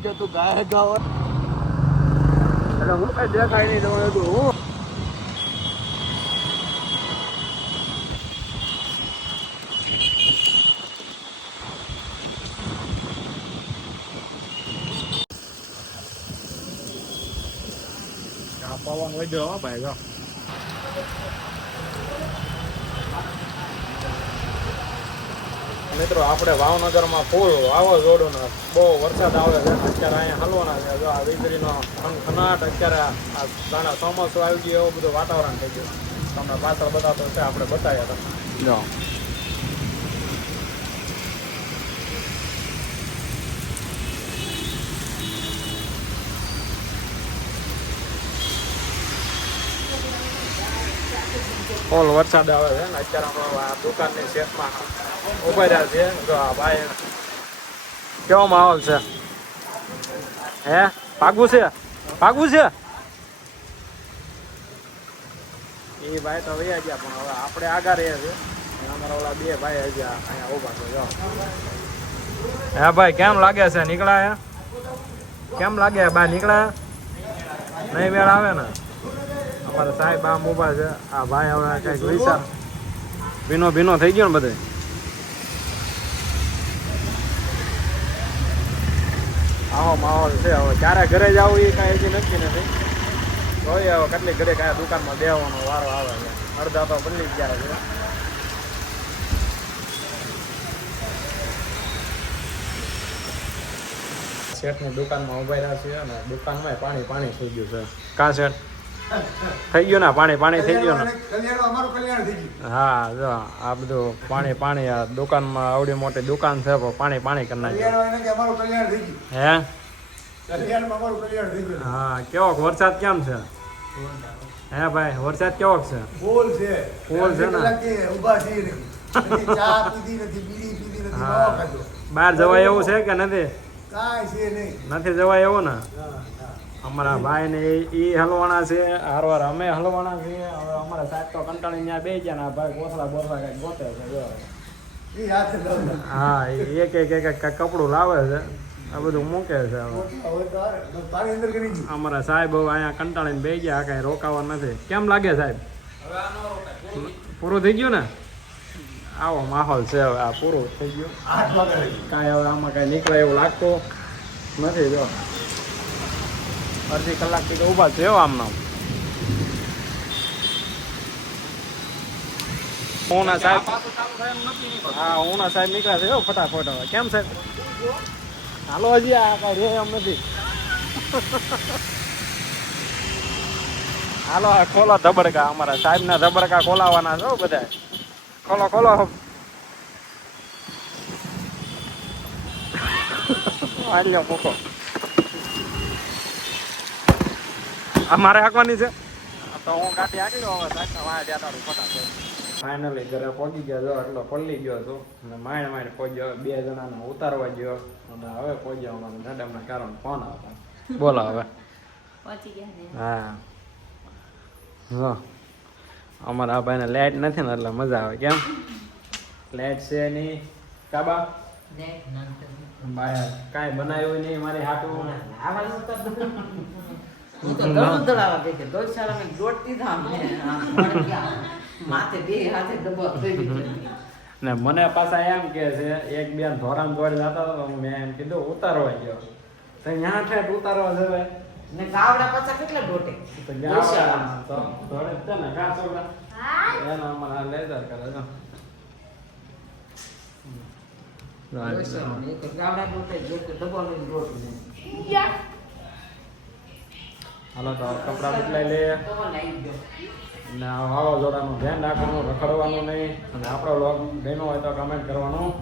છે તું ગાય ગાવ એટલે હું કઈ દેખાય નહીં તમારે તું હું પવન વધ્યો હો ભાઈ જો મિત્રો આપણે ભાવનગરમાં ફૂલ વાવાઝોડું ને બહુ વરસાદ આવે છે અત્યારે અહીંયા હલવાના છે જો આ વીજળીનો ખનાટ અત્યારે આ દાણા ચોમાસું આવી ગયું એવું બધું વાતાવરણ થઈ ગયું તમને પાછળ બતાવતો છે આપણે બતાવ્યા તમે જો ફૂલ વરસાદ આવે છે ને અત્યારે અમે આ દુકાનની શેપમાં ઉભા રહ્યા છે જો આ ભાઈ કેવો માહોલ છે હે ભાગવું છે એ ભાઈ તો વયા ગયા પણ હવે આપણે આગળ રહ્યા છે અમારા ઓલા બે ભાઈ હજી અહીંયા ઉભા છે જો હે ભાઈ કેમ લાગે છે નીકળાયા કેમ લાગે બહાર નીકળાયા નહીં મેળ આવે ને અમારા સાહેબ આમ ઉભા છે આ ભાઈ હવે કઈક વિચાર ભીનો થઈ ગયો ને બધે આવો માહોલ છે હવે ક્યારે ઘરે જવું એ કાંઈ હજી નક્કી નથી જોઈએ હવે કેટલી ઘરે કયા દુકાનમાં બેવાનો વારો આવે છે અડધા તો બદલી ગયા છે શેઠની દુકાનમાં ઉભા રહ્યા છે અને દુકાનમાં પાણી થઈ ગયું છે કાં શેઠ થઈ ગયું ને પાણી થઈ ગયું ને હા જો આ બધું પાણી આ દુકાનમાં આવડી મોટી દુકાન છે પાણી કરી નાખ્યું હે હા કેવો વરસાદ કેમ છે હે ભાઈ વરસાદ કેવો છે ફૂલ છે ને હા બહાર જવાય એવું છે કે નથી જવાય એવું ને અમારા ભાઈ ને એ હલવાના છે હારવાર અમે હલવાના છીએ હવે અમારા સાહેબ તો કંટાળી ત્યાં બે ગયા ને ભાઈ બોસલા કઈક ગોતે છે હા એક કપડું લાવે છે આ બધું મૂકે છે અમારા સાહેબ હવે અહીંયા કંટાળીને બે ગયા કઈ રોકાવા નથી કેમ લાગે સાહેબ પૂરું થઈ ગયું ને આવો માહોલ છે હવે આ પૂરું થઈ ગયું કાંઈ હવે આમાં કાંઈ નીકળે એવું લાગતું નથી જો અડધી કલાકથી તો ઊભા છે આમ નામ ઉના સાહેબ હા ઉના સાહેબ નીકળ્યા છે ફટાફટ હવે કેમ સાહેબ હાલો હજી આ કાંઈ રે એમ નથી હાલો આ ખોલો ધબડકા અમારા સાહેબના ધબડકા ખોલાવાના છો બધા ખોલો હાલ્યો મૂકો મારે હાંકવાની છે તો હું ગાડી હાંકી લઉં હવે સાહેબ વાય ત્યાં ફટાફટ ફાઇનલી ઘરે પહોંચી ગયા જો એટલો પલ્લી ગયો હતો અને માઇન્ડ પહોંચ્યો બે જણાને ઉતારવા ગયો અને હવે પહોંચ્યો અમારે મેડમના કારણ ફોન આવતા બોલો હવે હા જો અમારા ભાઈને લાઇટ નથી ને એટલે મજા આવે કેમ લાઇટ છે નહીં કાબા કાંઈ બનાવ્યું નહીં મારી હાટું ને મને પાછા એમ કે છે એક બેન ધોરામ દોડ જતા હતો મેં એમ કીધું ઉતારવા ગયો તો ત્યાં ઠેઠ ઉતારવા જવાય ને ગાવડા પાછા કેટલા ડોટે તો ગાવડા તો ધોડે છે ને ઘા સોડા એનો અમારા લેઝર કરે છે ગાવડા ડોટે ડબલ ડોટ હાલો તો કપડા બદલાઈ લે ને વાવાઝોડાનું ધ્યાન રાખવાનું રખડવાનું નહીં અને આપણો લોગ ગમ્યો હોય તો કમેન્ટ કરવાનું